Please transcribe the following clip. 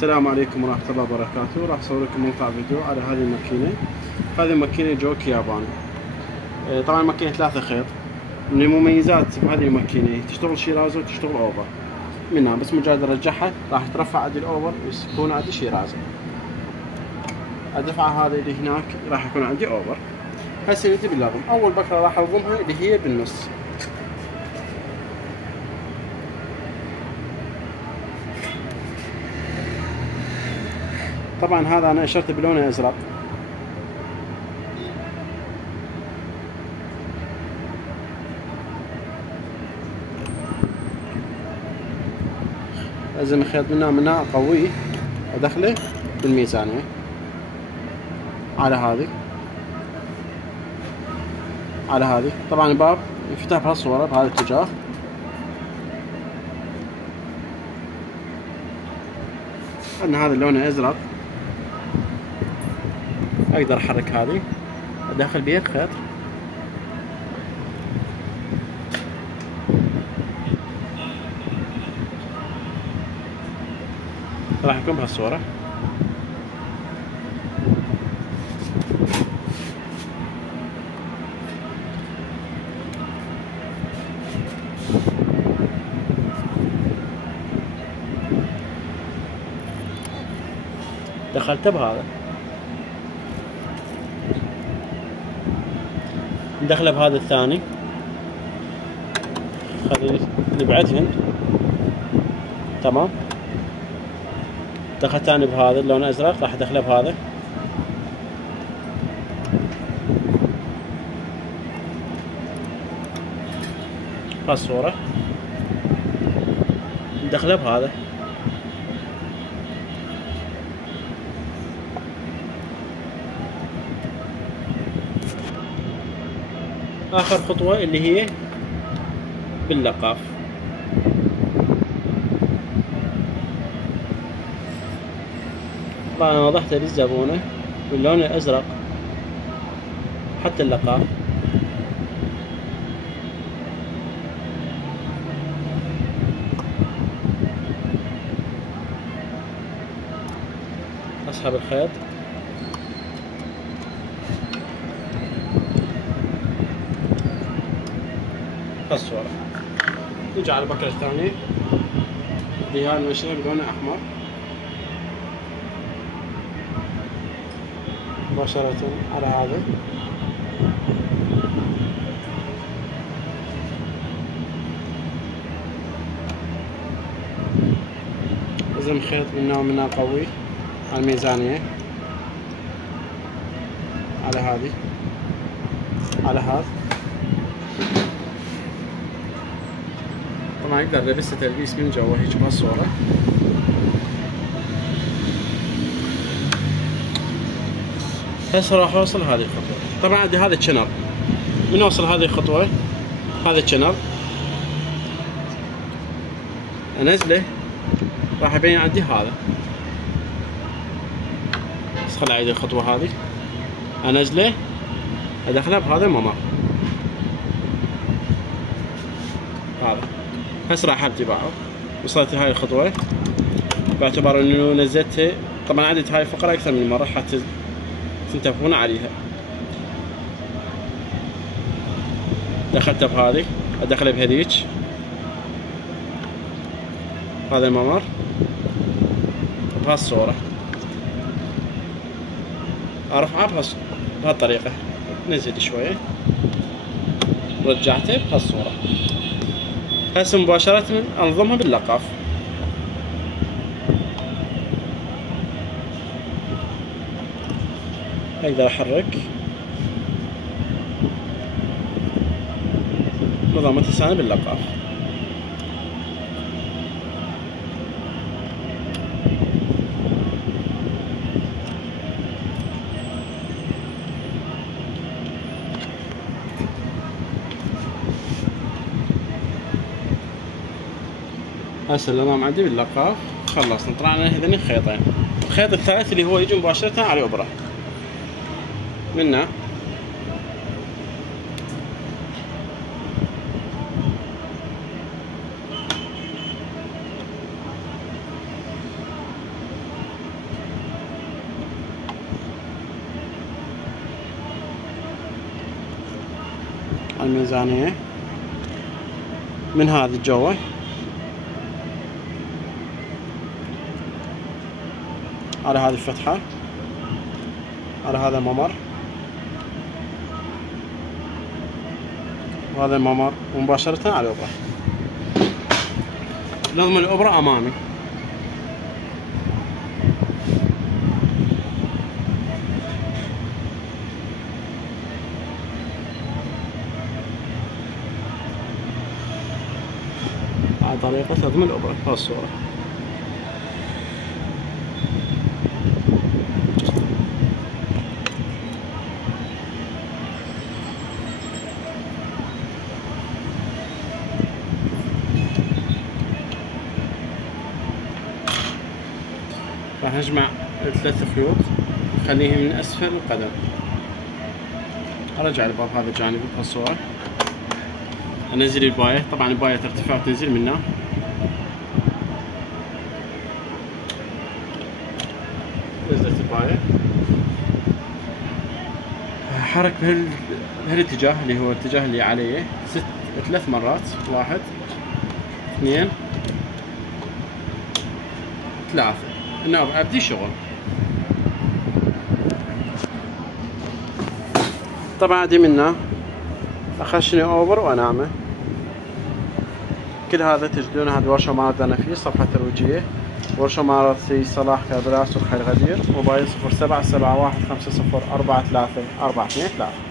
السلام عليكم ورحمة الله وبركاته. راح أصور لكم مقطع فيديو على هذه الماكينة. هذه الماكينة جوكي ياباني. طبعا الماكينة 3 خيط. من المميزات بهذه الماكينة تشتغل شيرازة وتشتغل اوفر. منها بس مجرد ارجعها راح ترفع عندي الاوفر ويكون عندي شيرازة. ادفع هذا اللي هناك راح يكون عندي اوفر. هسه نبدي باللغم. اول بكرة راح الغمها اللي هي بالنص. طبعا هذا انا اشرته بلون ازرق. لازم خيط منها اقويه ادخله بالميزانية على هذه طبعا الباب ينفتح بهالصورة بهذا الاتجاه. عندنا هذا اللون ازرق اقدر احرك هذه ادخل بيها الخيط. راح يكون بهالصورة. دخلته بهذا ندخله بهذا الثاني. خلي نبعدهن تمام. دخل ثاني بهذا اللون الازرق راح ادخله بهذا. هالصورة ندخله بهذا. اخر خطوة اللي هي باللقاف. طبعا انا وضحت للزبونة باللون الازرق حتى اللقاف. اسحب الخيط هالصورة. نجي على البكرة الثانية اللي هي المشرب بلونه احمر مباشرة على هذا. لازم خيط منها قوي على الميزانية على هذه على هذا. طبعا يقدر لبسه تلبيس من جوا هيك بهالصورة. هسه راح اوصل هذه الخطوة. طبعا عندي هذا الشنر. من اوصل هذه الخطوة هذا الشنر انزله راح يبين عندي هذا. بس خلي اعيد الخطوة هذه انزله ادخله بهذا الممر هذا. هسه راح ابدي بعض. وصلت هاي الخطوة باعتبار انه نزلتها. طبعا عدت هاي الفقرة اكثر من مرة حتى تنتبهون عليها. دخلتها بهذه ادخلها بهذيك هذا الممر بهالصورة. ارفعها بهالطريقة. نزل شوية رجعته بهالصورة. هسه مباشرة انظمها باللقاف. اقدر احرك نظامة الثاني باللقاف. هسه النظام عندي باللقاف خلصنا. طلعنا هذين الخيطين. الخيط الثالث اللي هو يجي مباشرة على الابرة منه الميزانية من هذه جوا على هذه الفتحة، على هذا الممر وهذا الممر، ومباشرة على الأوبرا. نظم الأوبرا أمامي. على طريقة نظم الأوبرا هذه الصورة. راح نجمع ال3 خيوط نخليهم من أسفل القدم. أرجع الباب هذا الجانبي بهالصورة، أنزل الباية، طبعا الباية ترتفع وتنزل منه. نزلت الباية، حرك بهالاتجاه اللي هو الاتجاه اللي عليه 3 مرات. 1 2 3. هنا ابدي شغل. طبعا ادي منه اخشني اوبر وانامه. كل هذا تجدونه هذه ورشة مالت نفيس، صفحة ترويجية، ورشة مالت سي صلاح كابلاس وخير غدير، موبايل 077150434323.